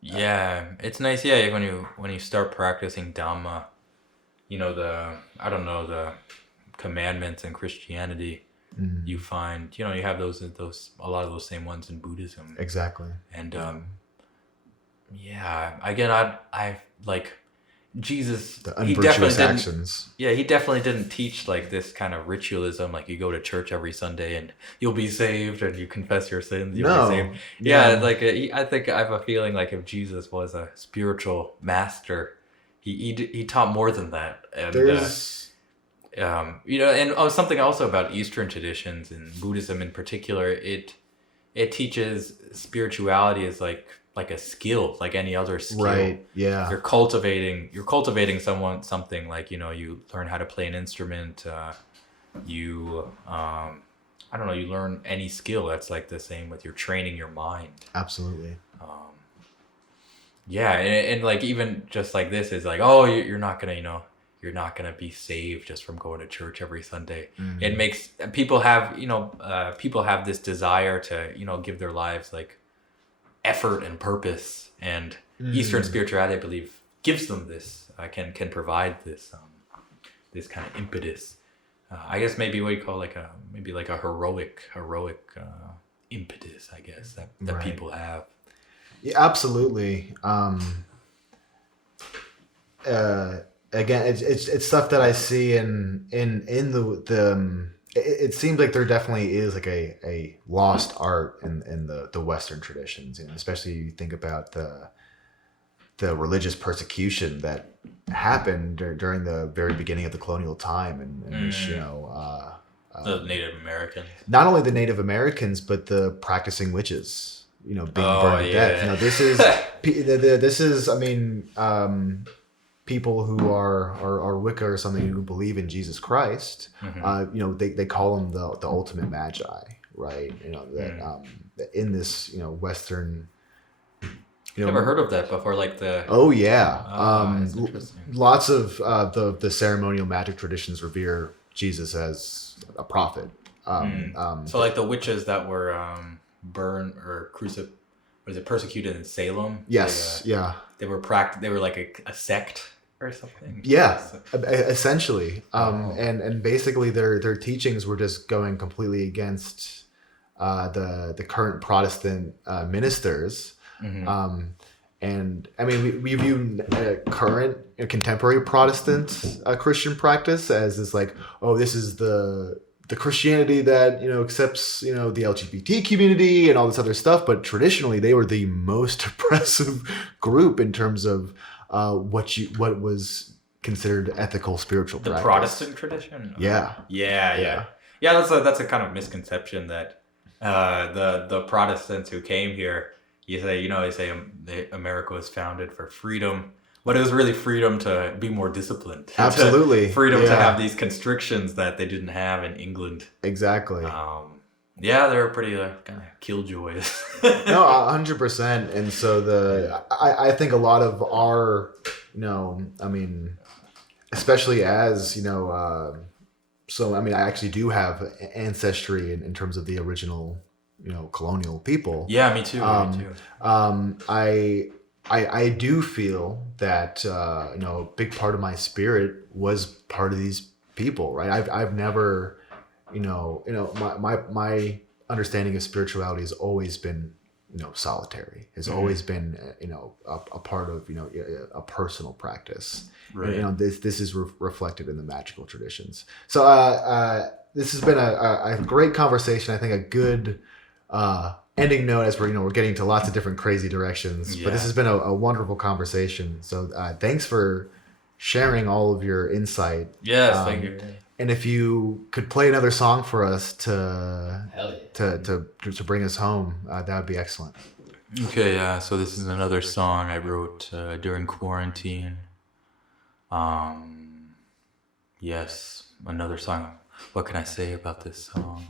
Yeah, it's nice. Yeah, when you start practicing Dhamma, the commandments in Christianity, you find you have those a lot of those same ones in Buddhism. Exactly. And again, I like Jesus. The unvirtuous actions. Yeah, he definitely didn't teach like this kind of ritualism, like you go to church every Sunday and you'll be saved, and you confess your sins, you'll be saved. Yeah, like I think I have a feeling like if Jesus was a spiritual master, he taught more than that. And there's and something also about Eastern traditions and Buddhism in particular, it teaches spirituality as like a skill, like any other skill. Right. Yeah. You're cultivating something like, you learn how to play an instrument, you learn any skill. That's like the same with your training your mind. Absolutely. And like even just like this is like, oh, you're not gonna be saved just from going to church every Sunday. Mm-hmm. It makes people have this desire to give their lives like effort and purpose, and Eastern spirituality, I believe, gives them this can provide this this kind of impetus. I guess maybe what you call like be like a heroic impetus, I guess, that Right. people have. Yeah, absolutely. Again, it's stuff that I see in the it seems like there definitely is like a lost art in the Western traditions, you know, especially you think about the religious persecution that happened during the very beginning of the colonial time, in which, you know, The Native Americans. not only the Native Americans but the practicing witches, you know, being burned to death. You know, this is I mean, people who are Wicca or something, who believe in Jesus Christ, you know, they call them the ultimate magi, right? You know, that in this, you know, Western, you know, Never heard of that before, like the... Oh yeah, that's interesting. lots of the ceremonial magic traditions revere Jesus as a prophet. So like the witches that were burned or persecuted in Salem? Yes, yeah. They were like a sect or something. Yeah, essentially, and basically their teachings were just going completely against the current Protestant ministers. And I mean, we view current contemporary Protestant Christian practice as this, like, oh, this is the Christianity that, you know, accepts, you know, the LGBT community and all this other stuff. But traditionally, they were the most oppressive group in terms of what was considered ethical spiritual The practice. Protestant tradition? Yeah. Yeah. That's a kind of misconception that the Protestants who came here, they say America was founded for freedom, but it was really freedom to be more disciplined. Absolutely. Freedom to have these constrictions that they didn't have in England. Exactly. Yeah, they were pretty kind of killjoys. No, 100%. And so I think a lot of our, you know, I mean, especially as, you know, so I mean, I actually do have ancestry in terms of the original, you know, colonial people. Yeah, me too. I do feel that, you know, a big part of my spirit was part of these people, right? I've never, you know, my understanding of spirituality has always been, you know, solitary. Has always been, you know, a part of, you know, a personal practice. Right. You know, this is reflected in the magical traditions. So this has been a great conversation. I think a good ending note, as we're getting to lots of different crazy directions. Yeah. But this has been a wonderful conversation. So thanks for sharing all of your insight. Yes, thank you. And if you could play another song for us to bring us home, that would be excellent. Okay, yeah. So this is another song I wrote during quarantine. Yes, another song. What can I say about this song?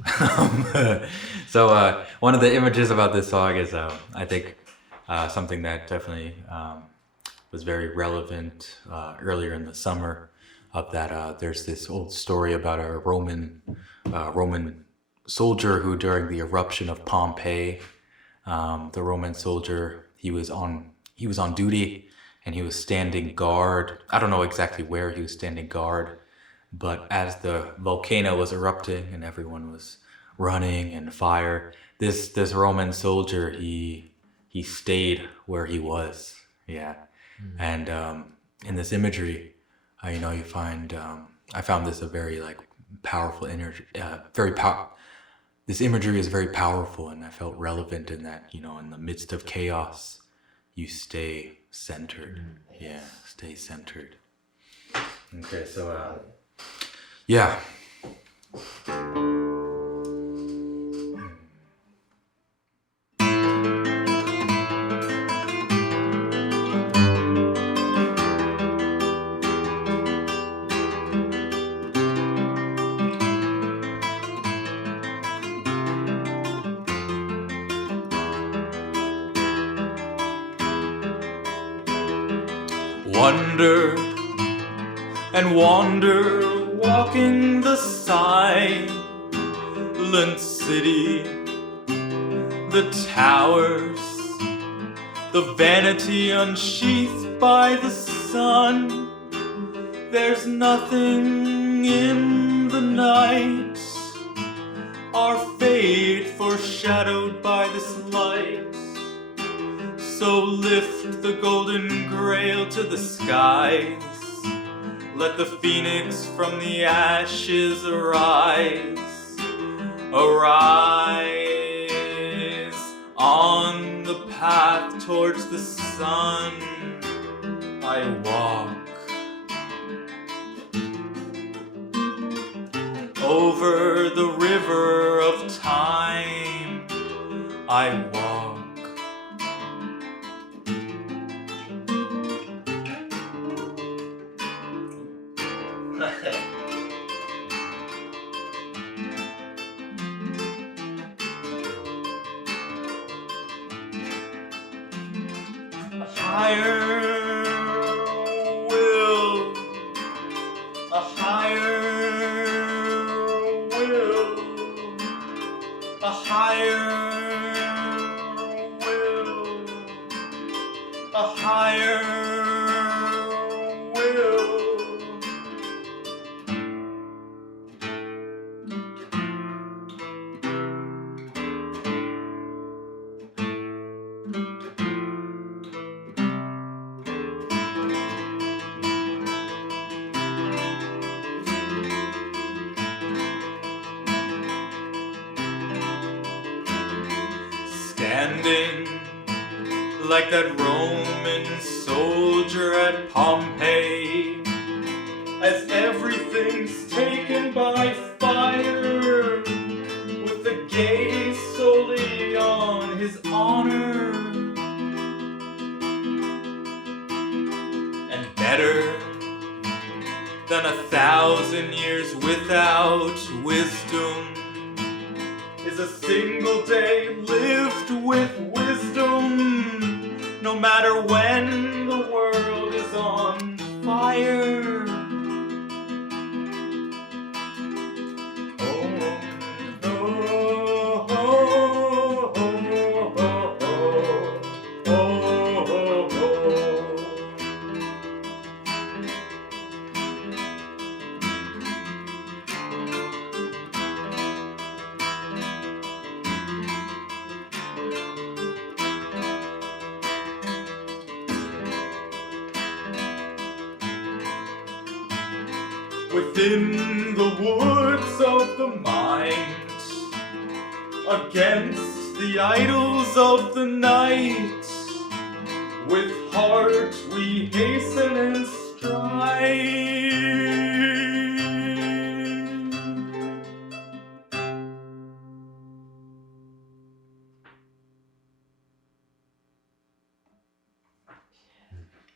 So one of the images about this song is, I think, something that definitely was very relevant earlier in the summer. Of that, there's this old story about a Roman soldier who, during the eruption of Pompeii, the Roman soldier, he was on duty and he was standing guard. I don't know exactly where he was standing guard, but as the volcano was erupting and everyone was running in fire, this Roman soldier, he stayed where he was. Yeah. And in this imagery, you find I found this a very powerful energy, this imagery is very powerful, and I felt relevant in that, in the midst of chaos, you stay centered. Yeah, stay centered. Okay, so yeah. Wonder and wander, walking the silent city, the towers, the vanity unsheathed by the sun. There's nothing in the night our fate foreshadowed by this light. So lift the golden grail to the skies. Let the phoenix from the ashes arise. Arise on the path towards the sun. I walk over the river of time. I walk. A higher will, a higher will, a higher will. Standing like that Roman soldier at Pompeii, as everything's taken by fire, with the gaze solely on his honor. And better than 1,000 years without wisdom is a single day lived with wisdom, no matter when the world is on fire. Oh, oh, oh, oh, oh, oh, oh. Within the woods of the mind, against the idols of the night, with heart we hasten and strive.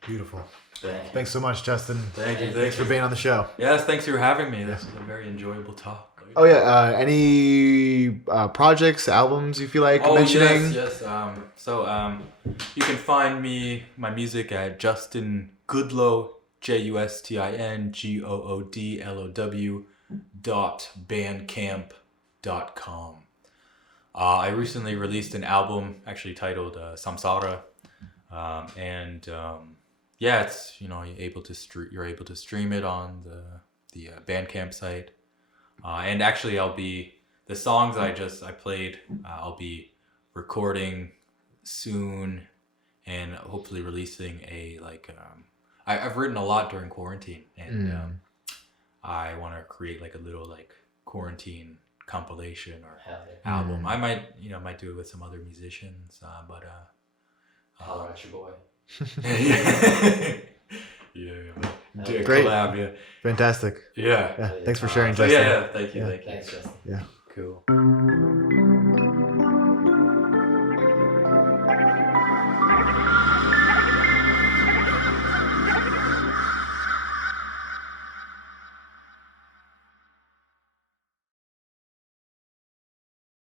Beautiful. Thank you. Thanks so much, Justin. Thank you. Thanks for being on the show. Yes, thanks for having me. This was a very enjoyable talk. Oh yeah, any projects, albums you feel like mentioning? Yes. So you can find my music at Justin Goodlow, JustinGoodlow.bandcamp.com. I recently released an album actually titled Samsara, it's you're able to stream it on the Bandcamp site. And actually, the songs I played, I'll be recording soon, and hopefully releasing I've written a lot during quarantine, and I want to create like a little like quarantine compilation or album. I might do it with some other musicians, but Holler at your boy. Great. Collab, yeah. Fantastic. Yeah. Thanks for sharing, So Justin. thank you. Thanks, Justin. Yeah. Cool.